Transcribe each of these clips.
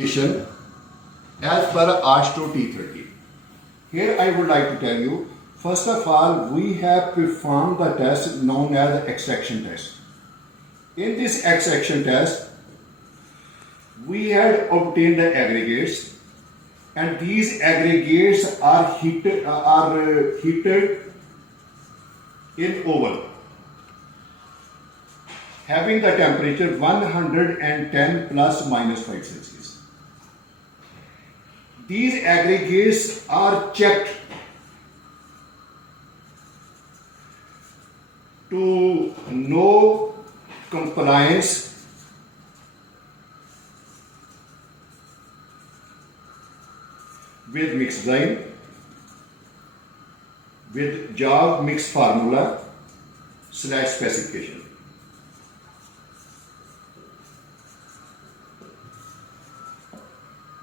Gradation as per AASHTO T30. Here I would like to tell you, first of all, we have performed the test known as extraction test. In this extraction test, we had obtained the aggregates, and these aggregates are heated in oven, having the temperature 110 plus minus 5 Celsius. These aggregates are checked to know compliance with mixed line, with job mix formula / specification.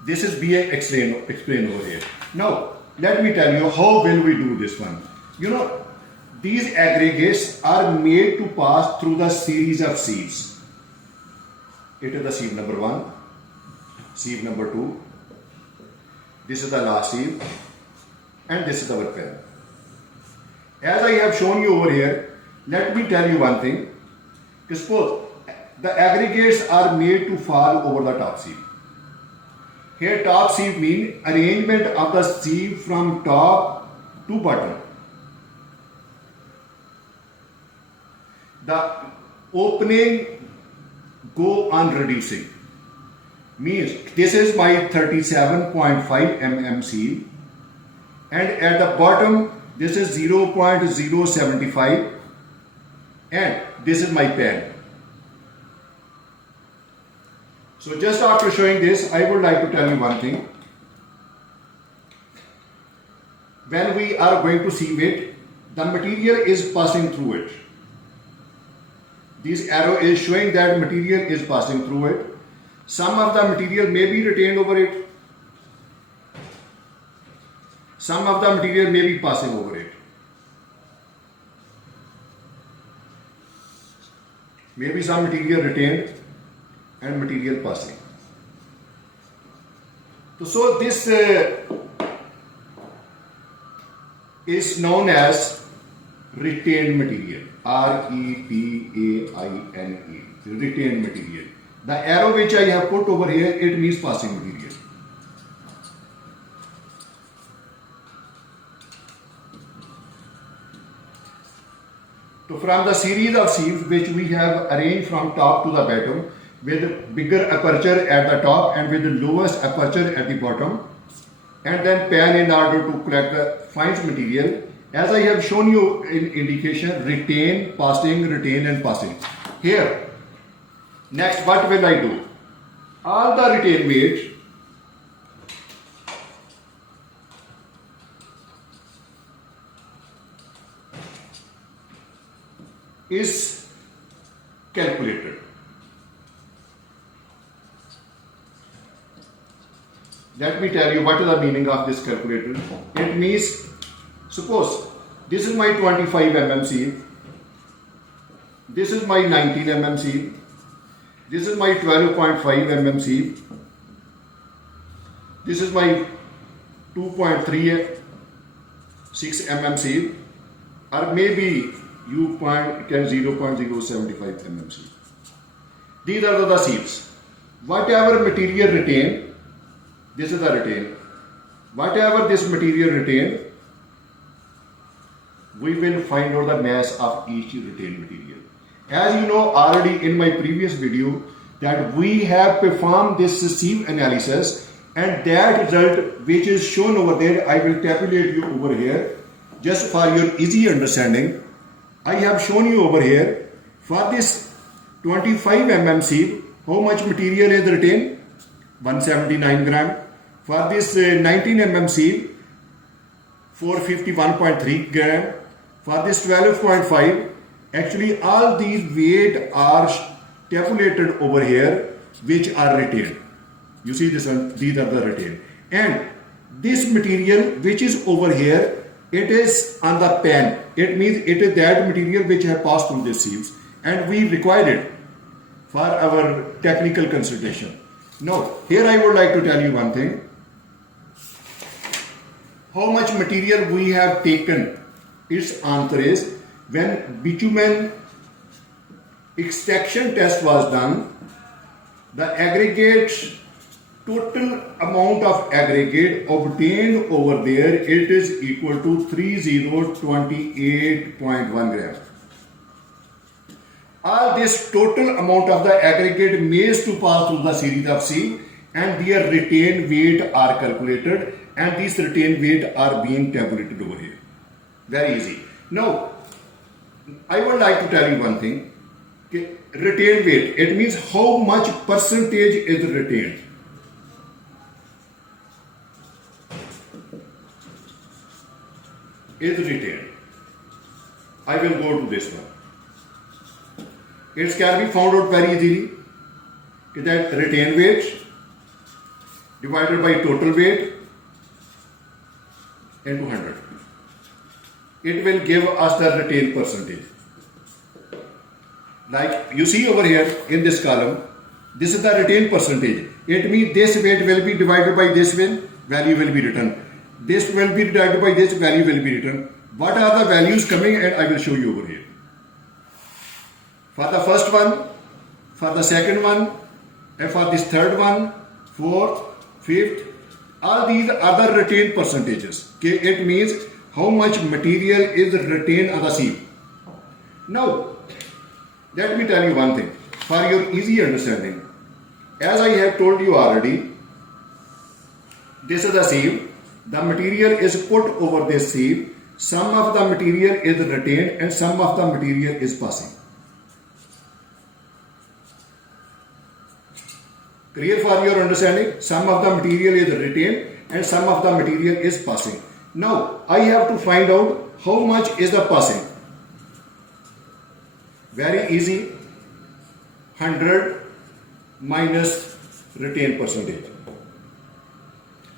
This is BA explain over here. Now, let me tell you how will we do this one. You know, these aggregates are made to pass through the series of sieves. It is the sieve number 1, sieve number 2, this is the last sieve, and this is our pen. As I have shown you over here, let me tell you one thing. Suppose the aggregates are made to fall over the top sieve. Here top sieve means arrangement of the sieve from top to bottom. The opening go on reducing. Means this is my 37.5 mm sieve, and at the bottom this is 0.075, and this is my pen. So just after showing this, I would like to tell you one thing. When we are going to sieve it, the material is passing through it. This arrow is showing that material is passing through it. Some of the material may be retained over it. Some of the material may be passing over it. Maybe some material retained and material passing. So this is known as retained material. R-E-T-A-I-N-E. Retained material. The arrow which I have put over here, it means passing material. So from the series of sieves which we have arranged from top to the bottom, with bigger aperture at the top and with the lowest aperture at the bottom, and then pan in order to collect the fine material. As I have shown you in indication, retain, passing, retain and passing. Here, next what will I do? All the retain weight is calculated. Let me tell you what is the meaning of this calculator. It means, suppose this is my 25 mm sieve, this is my 19 mm sieve, this is my 12.5 mm sieve, this is my 2.36 mm sieve, or maybe you can 0.075 mm sieve. These are the sieves. Whatever material retained, this is the retain. Whatever this material retained, we will find out the mass of each retained material. As you know already in my previous video that we have performed this sieve analysis, and that result which is shown over there, I will tabulate you over here just for your easy understanding. I have shown you over here for this 25 mm sieve how much material is retained, 179 gram. For this 19 mm sieve, 451.3 gram. For this 12.5, actually all these weight are tabulated over here, which are retained. You see this one, these are the retained. And this material which is over here, it is on the pen. It means it is that material which have passed through these sieves, and we required it for our technical consultation. Now, here I would like to tell you one thing. How much material we have taken? Its answer is, when bitumen extraction test was done, the aggregate total amount of aggregate obtained over there, it is equal to 3028.1 grams. All this total amount of the aggregate made to pass through the series of sieve, and their retained weight are calculated, and these retained weight are being tabulated over here. Very easy. Now, I would like to tell you one thing. Retained weight, it means how much percentage is retained. Is retained. I will go to this one. It can be found out very easily. That retained weight divided by total weight into 100. It will give us the retained percentage. Like you see over here in this column, this is the retained percentage. It means this weight will be divided by this value will be written. This will be divided by this value will be written. What are the values coming, and I will show you over here. For the first one, for the second one, and for this third one, fourth, fifth, all these are the retained percentages. Okay, it means how much material is retained on the sieve. Now, let me tell you one thing for your easy understanding. As I have told you already, this is the sieve. The material is put over this sieve. Some of the material is retained and some of the material is passing. Clear for your understanding? Some of the material is retained and some of the material is passing. Now, I have to find out how much is the passing. Very easy. 100 minus retained percentage.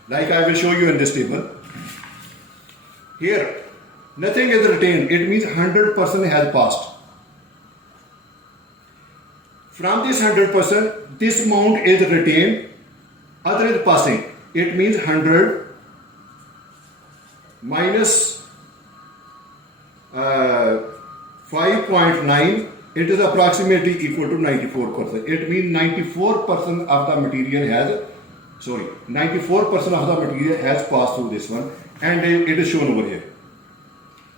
Like I will show you in this table. Here, nothing is retained. It means 100% has passed. From this 100%, this amount is retained, other is passing. It means 100 minus 5.9, it is approximately equal to 94%. It means 94% of the material has, 94% of the material has passed through this one, and it is shown over here.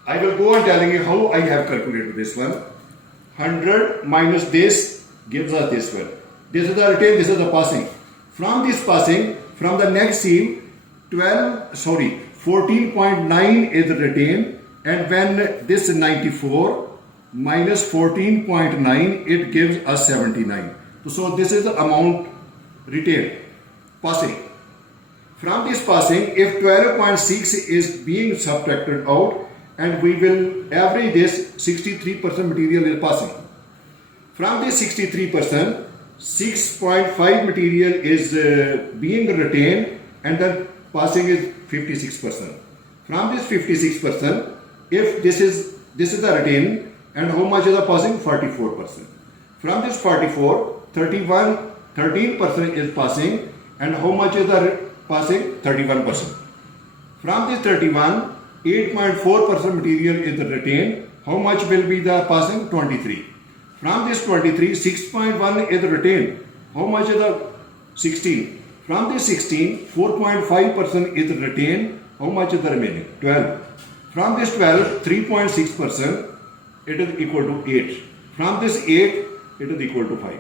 I will go on telling you how I have calculated this one. 100 minus this gives us this one. This is the retained, this is the passing. From this passing, from the next sieve, 14.9 is retained, and when this 94 minus 14.9, it gives us 79. So this is the amount retained, passing. From this passing, if 12.6 is being subtracted out, and we will average this, 63% material is passing. From this 63%, 6.5 material is being retained, and the passing is 56%. From this 56%, if this is the retained, and how much is the passing? 44%. From this 44, 13% is passing, and how much is the passing? 31%. From this 31, 8.4% material is retained. How much will be the passing? 23. From this 23, 6.1 is retained. How much is the 16? From this 16, 4.5% is retained. How much is the remaining? 12. From this 12, 3.6%, it is equal to 8. From this 8, it is equal to 5.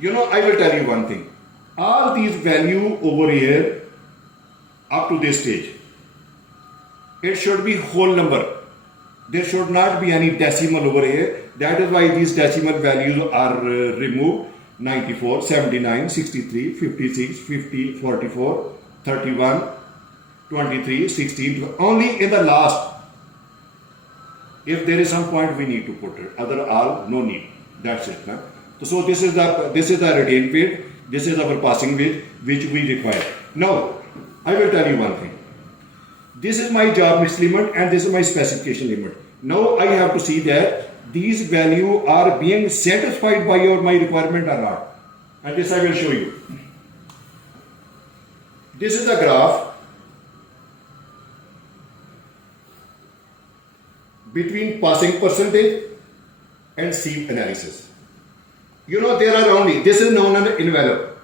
You know, I will tell you one thing. All these value over here, up to this stage, it should be whole number. There should not be any decimal over here. That is why these decimal values are removed. 94, 79, 63, 56, 50, 44, 31, 23, 16. Only in the last, if there is some point, we need to put it. Other all, no need. That's it. Nah? So this is the retained weight. This is our passing weight, which we require. Now, I will tell you one thing. This is my job mix limit and this is my specification limit. Now I have to see that these values are being satisfied by my requirement or not. and this I will show you. This is the graph between passing percentage and sieve analysis. You know, there are only, this is known as an envelope.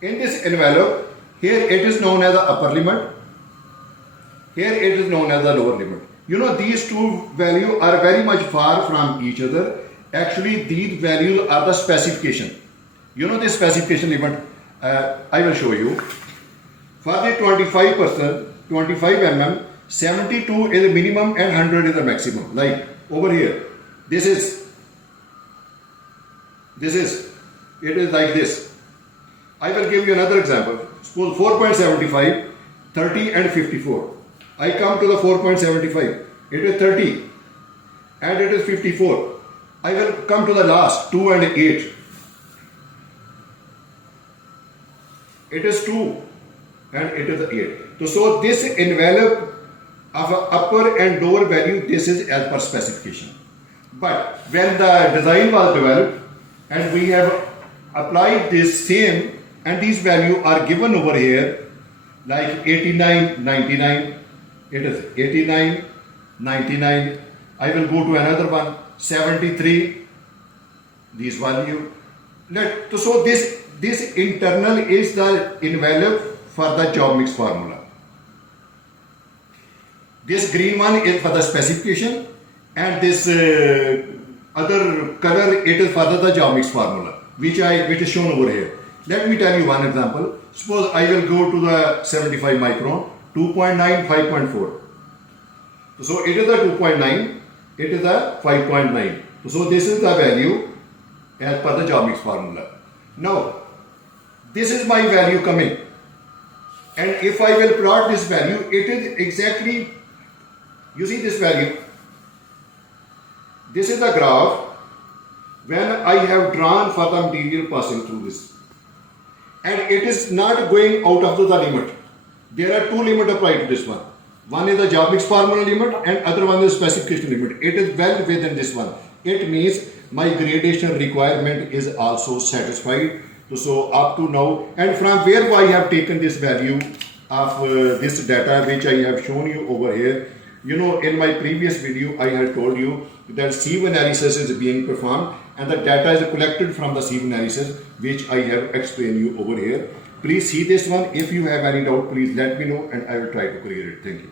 In this envelope, here it is known as the upper limit, here it is known as the lower limit. You know, these two values are very much far from each other. Actually, these values are the specification. You know this specification limit, I will show you. For the 25%, 25 mm, 72 is the minimum and 100 is the maximum. Like over here, it is like this. I will give you another example. Suppose 4.75, 30 and 54. I come to the 4.75. It is 30 and it is 54. I will come to the last 2 and 8. It is 2 and it is 8. So this envelope of upper and lower value, this is as per specification. But when the design was developed and we have applied this same, and these values are given over here like 89, 99, it is 89, 99, I will go to another one, 73, these value. So this internal is the envelope for the job mix formula. This green one is for the specification, and this other color, it is for the job mix formula, which is shown over here. Let me tell you one example. Suppose I will go to the 75 micron, 2.9, 5.4. So it is the 2.9, it is the 5.9. So this is the value as per the job mix formula. Now, this is my value coming. And if I will plot this value, it is exactly, you see this value. This is the graph when I have drawn for the material passing through this. And it is not going out of the limit. There are two limits applied to this one. One is the job mix formula limit and other one is specification limit. It is well within this one. It means my gradation requirement is also satisfied. So up to now, and from where I have taken this value of this data which I have shown you over here. You know, in my previous video I had told you that sieve analysis is being performed and the data is collected from the sieve analysis, which I have explained you over here. Please see this one. If you have any doubt, please let me know and I will try to clear it. Thank you.